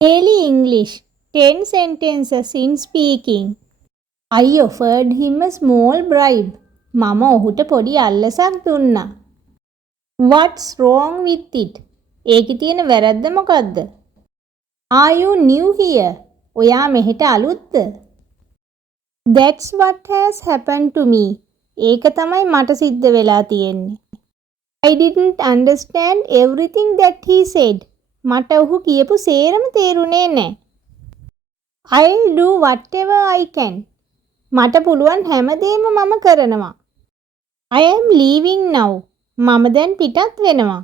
Daily English 10 sentences in speaking. I offered him a small bribe. මම ඔහුට පොඩි අල්ලසක් දුන්නා. What's wrong with it? ඒකේ තියෙන වැරද්ද මොකද්ද? Are you new here? ඔයා මෙහෙට අලුත්ද? That's what has happened to me. ඒක තමයි මට සිද්ධ වෙලා තියෙන්නේ. I didn't understand everything that he said. මට ඔහු කියපු සේරම තේරුනේ නැහැ. I'll do whatever I can. මට පුළුවන් හැමදේම මම කරනවා. I am leaving now. මම දැන් පිටත් වෙනවා.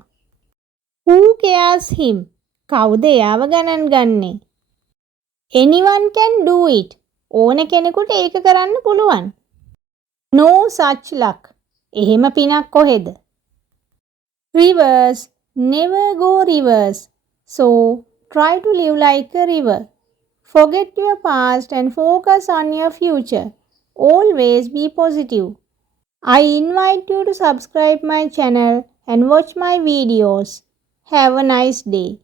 Who cares him? කවුද එයාව ගණන් ගන්නේ? Anyone can do it. ඕන කෙනෙකුට ඒක කරන්න පුළුවන්. No such luck. එහෙම පිනක් කොහෙද? Reverse. Never go reverse. So, try to live like a river. Forget your past and focus on your future. Always be positive. I invite you to subscribe my channel and watch my videos. Have a nice day.